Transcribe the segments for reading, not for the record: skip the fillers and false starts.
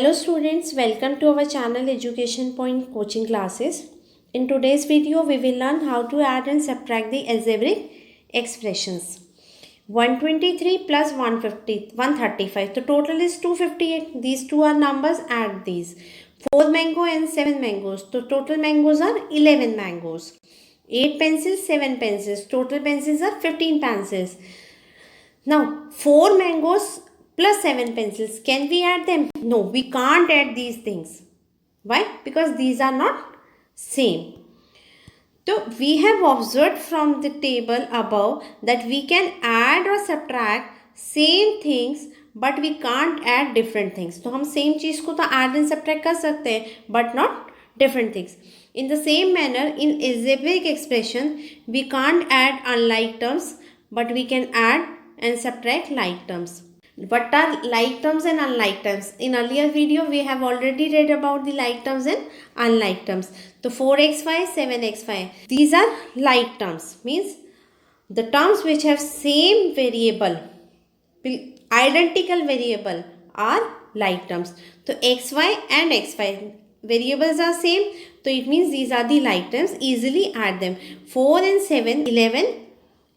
Hello students, welcome to our channel Education Point Coaching Classes. In today's video, we will learn how to add and subtract the algebraic expressions. 123 plus 135. The total is 258. These two are numbers, add these. 4 mango and 7 mangoes. The total mangoes are 11 mangoes. 8 pencils, 7 pencils. Total pencils are 15 pencils. Now, 4 mangoes plus 7 pencils. Can we add them? No, we can't add these things. Why? Because these are not same. So, we have observed from the table above that we can add or subtract same things but we can't add different things. तो हम same चीज़ को तो add and subtract कर सकते हैं but not different things. In the same manner, in algebraic expression, we can't add unlike terms but we can add and subtract like terms. What are like terms and unlike terms? In earlier video, we have already read about the like terms and unlike terms. So 4xy, 7xy. These are like terms. Means the terms which have same variable, identical variable are like terms. So xy and xy variables are same. So it means these are the like terms. Easily add them. 4 and 7, 11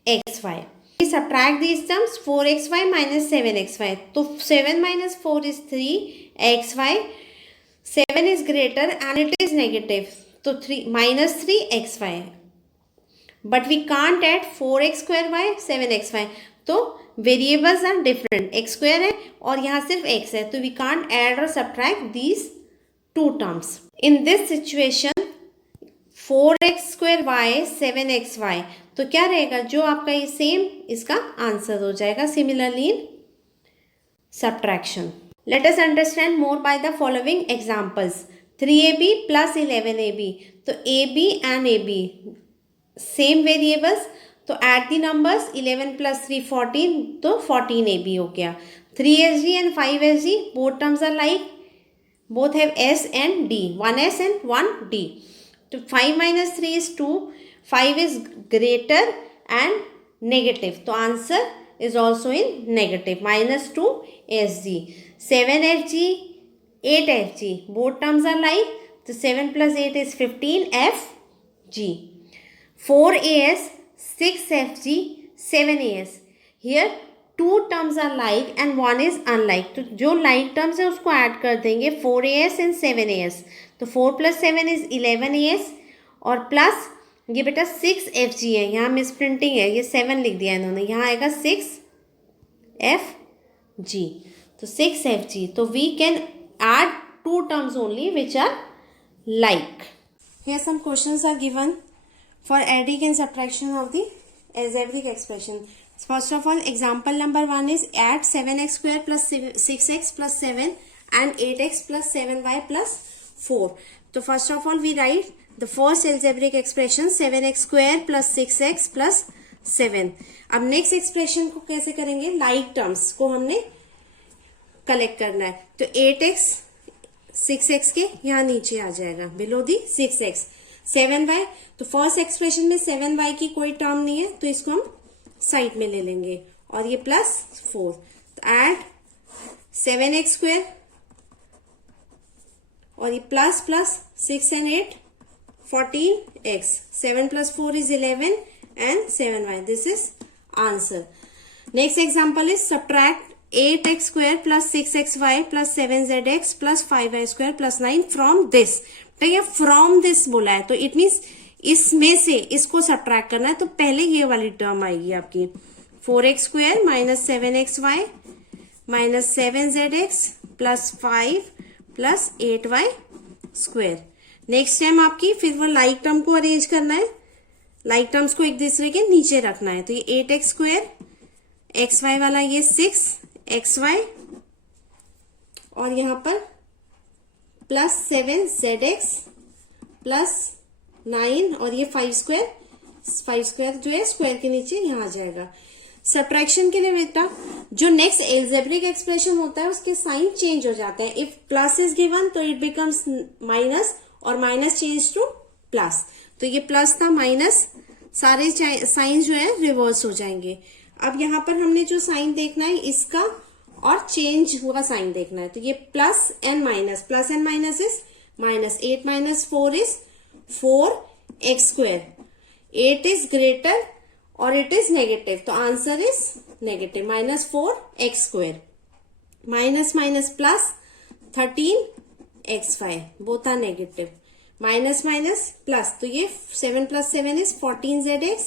xy. We subtract these terms. 4xy minus 7xy. So 7 minus 4 is 3xy. 7 is greater and it is negative. So 3 minus 3xy. But we can't add 4x square y 7xy. तो variables are different. x square है और यहाँ सिर्फ x है. तो we can't add or subtract these two terms. In this situation, 4x square y 7xy. तो क्या रहेगा? जो आपका ये सेम इसका आंसर हो जाएगा. Similarly in subtraction. Let us understand more by the following examples. 3ab plus 11ab. तो ab and ab same variables. तो add the numbers. 11 plus 3 14. तो 14ab हो गया. 3sg and 5sg both terms are like. Both have s and d. 1s and 1d. तो 5 minus 3 is 2. 5 is greater and negative. So answer is also in negative. Minus 2 sg. 7fg, 8fg. Both terms are like. So 7 plus 8 is 15 fg. 4as, 6fg, 7as. Here two terms are like and one is unlike. तो जो like terms है उसको add कर देंगे. 4as and 7as. तो 4 plus 7 is 11as और plus ये बेटा 6fg है. यहाँ मिस प्रिंटिंग है, ये 7 लिख दिया इन्होंने. यहाँ आएगा 6fg. तो 6fg. तो we can add two terms only which are like. Here some questions are given for adding and subtraction of the algebraic expression. First of all, example number 1 is add 7x square plus 6x plus 7 and 8x plus 7y plus 4. So first of all, we write the first algebraic expression 7x square plus 6x plus 7. अब next expression को कैसे करेंगे? Like terms को हमने collect करना है. तो 8x 6x के यहाँ नीचे आ जाएगा below the 6x. 7y तो first expression में 7y की कोई term नहीं है तो इसको हम साइड में ले लेंगे और ये प्लस 4. तो एड 7x स्क्वायर और ये plus plus 6 and 8 14x. 7 plus 4 is 11 and 7y. This is answer. Next example is subtract 8x square plus 6xy plus 7zx plus 5y square plus 9 from this. तो ये from this बोला है तो it means इसमें से इसको subtract करना है. तो पहले ये वाली टर्म आएगी आपकी 4x square minus 7xy minus 7zx plus 5 plus 8y square. Next time आपकी फिर वो लाइक टर्म को अरेंज करना है. लाइक टर्म्स को एक दूसरे के नीचे रखना है. तो ये 8x स्क्वायर xy वाला ये 6xy और यहाँ पर प्लस 7zx प्लस 9 और ये 5 स्क्वायर जो है स्क्वायर के नीचे यहाँ आ जाएगा. सब्ट्रैक्शन के लिए बेटा जो नेक्स्ट एल्जेब्रिक एक्सप्रेशन होता है उसके साइन चेंज हो जाता है. इफ प्लस इज गिवन तो इट बिकम्स माइनस और माइनस चेंज टू प्लस. तो ये प्लस था माइनस सारे साइन जो है रिवर्स हो जाएंगे. अब यहाँ पर हमने जो साइन देखना है इसका और चेंज हुआ साइन देखना है। तो ये plus and minus is minus, 8 minus 4 is 4x square, 8 is greater और इट इज नेगेटिव, तो answer is negative, minus 4x square, minus minus plus 13xy, both are negative, minus minus plus, तो ये 7 plus 7 is 14zx,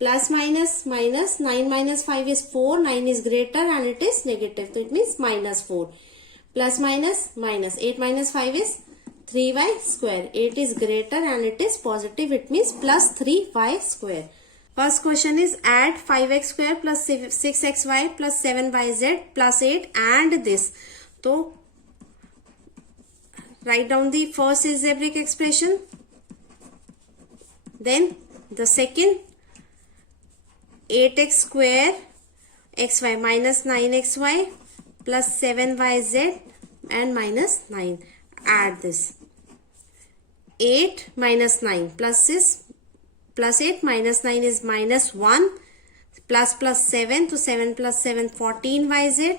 plus minus minus 9 minus 5 is 4, 9 is greater and it is negative, so it means minus 4, plus minus minus 8 minus 5 is 3y square, 8 is greater and it is positive, it means plus 3y square. First question is add 5x square plus 6xy plus 7yz plus 8 and this. So write down the first algebraic expression, then the second 8x square xy minus 9xy plus 7yz and minus 9. Add this. 8 minus 9 plus is plus 8 minus 9 is minus 1 plus plus 7, तो 7 plus 7 14yz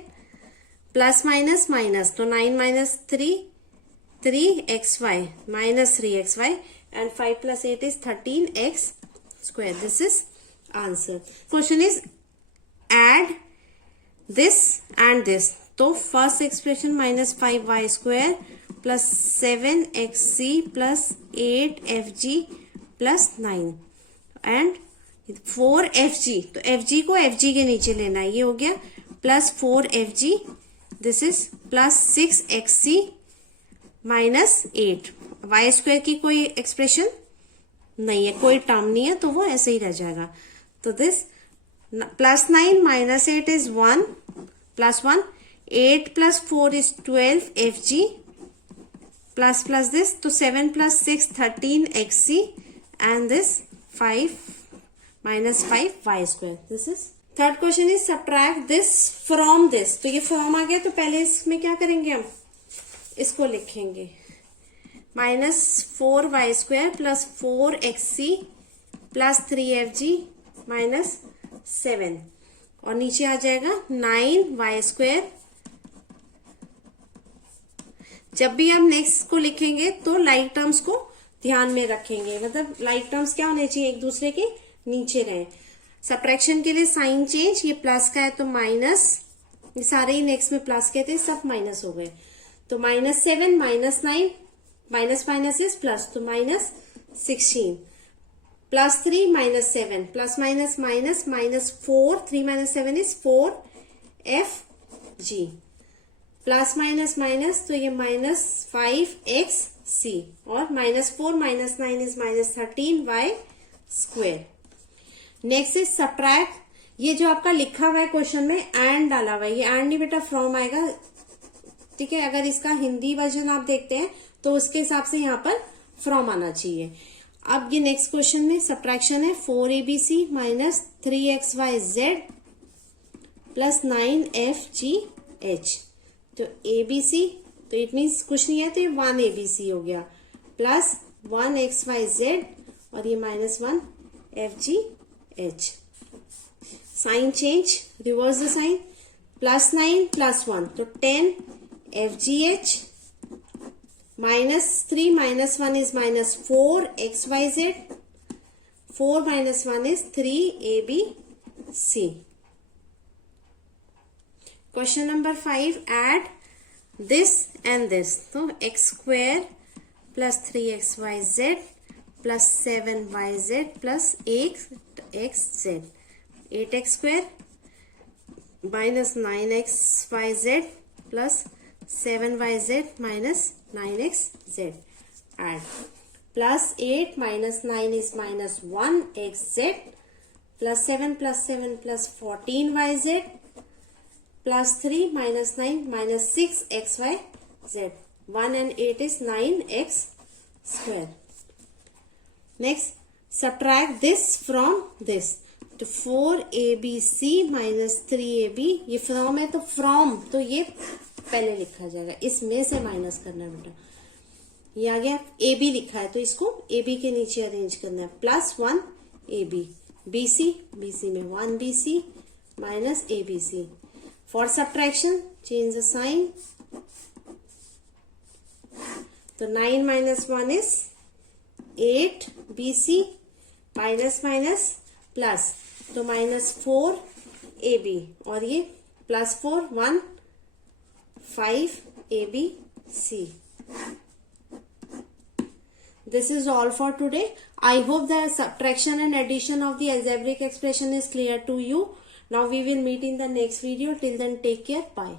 plus minus minus, तो 9 minus 3 3xy minus 3xy and 5 plus 8 is 13x square. This is answer. Question is add this and this. तो first expression minus 5y square plus 7xc plus 8fg plus 9 and 4fg, तो fg को fg के नीचे लेना है, ये हो गया plus 4fg, this is plus 6xc minus 8, y square की कोई एक्सप्रेशन नहीं है, कोई टर्म नहीं है, तो वो ऐसे ही रह जाएगा। तो this plus 9 minus 8 is 1 plus 1, 8 plus 4 is 12 fg plus plus this, तो 7 plus 6 13xc and this 5 minus 5 y square. This is third question is subtract this from this. तो ये फ्रॉम आ गया, तो पहले इसमें क्या करेंगे, हम इसको लिखेंगे minus 4y square plus 4xc plus 3fg minus 7 और नीचे आ जाएगा 9y स्क्वायर। जब भी हम नेक्स्ट को लिखेंगे तो लाइक टर्म्स को ध्यान में रखेंगे, मतलब लाइक टर्म्स क्या होने चाहिए, एक दूसरे के नीचे रहे। सब्ट्रैक्शन के लिए साइन चेंज, ये प्लस का है तो माइनस, ये सारे ही नेक्स्ट में प्लस के थे, सब माइनस हो गए, तो minus 7 minus 9 minus minus is plus, तो minus 16 plus 3 minus 7 plus minus minus minus 4, 3 minus 7 is 4fg plus minus minus, तो ये माइनस 5xc और minus 4 minus 9 is minus 13y square. Next is subtract, ये जो आपका लिखा हुआ है क्वेश्चन में एंड डाला हुआ है, ये एंड नहीं बेटा फ्रॉम आएगा, ठीक है। अगर इसका हिंदी वर्जन आप देखते हैं तो उसके हिसाब से यहाँ पर फ्रॉम आना चाहिए। अब ये नेक्स्ट क्वेश्चन में सब्ट्रैक्शन है 4abc minus 3xyz plus 9fgh, तो abc तो इट मीन्स कुछ नहीं है, तो ये 1abc हो गया प्लस 1xyz और ये minus 1fgh। Sign change, reverse the sign, plus 9 plus 1 तो 10fgh minus 3 minus 1 is minus 4xyz, 4 minus 1 is 3abc. Question number 5, add this and this. So x square plus 3xyz plus 7yz plus 8xz, 8x square minus 9xyz plus 7yz minus 9xz, add plus 8 minus 9 is minus 1xz plus 7 plus 7 plus 14yz plus 3 minus 9 minus 6xyz, 1 and 8 is 9x square. Next, subtract this from this, तो 4abc minus 3ab, ये from है तो from, तो ये पहले लिखा जाएगा, इसमें से माइनस करना है बेटा। ये आ गया ए बी लिखा है तो इसको ए बी के नीचे अरेंज करना है, plus 1 A B, B C में 1 B C minus A B C, For subtraction, change the sign. तो 9 minus 1 is 8 BC, minus minus plus, तो -4 AB, और ये +4 1 5 ABC. This is all for today. I hope the subtraction and addition of the algebraic expression is clear to you. Now we will meet in the next video. Till then, take care. Bye.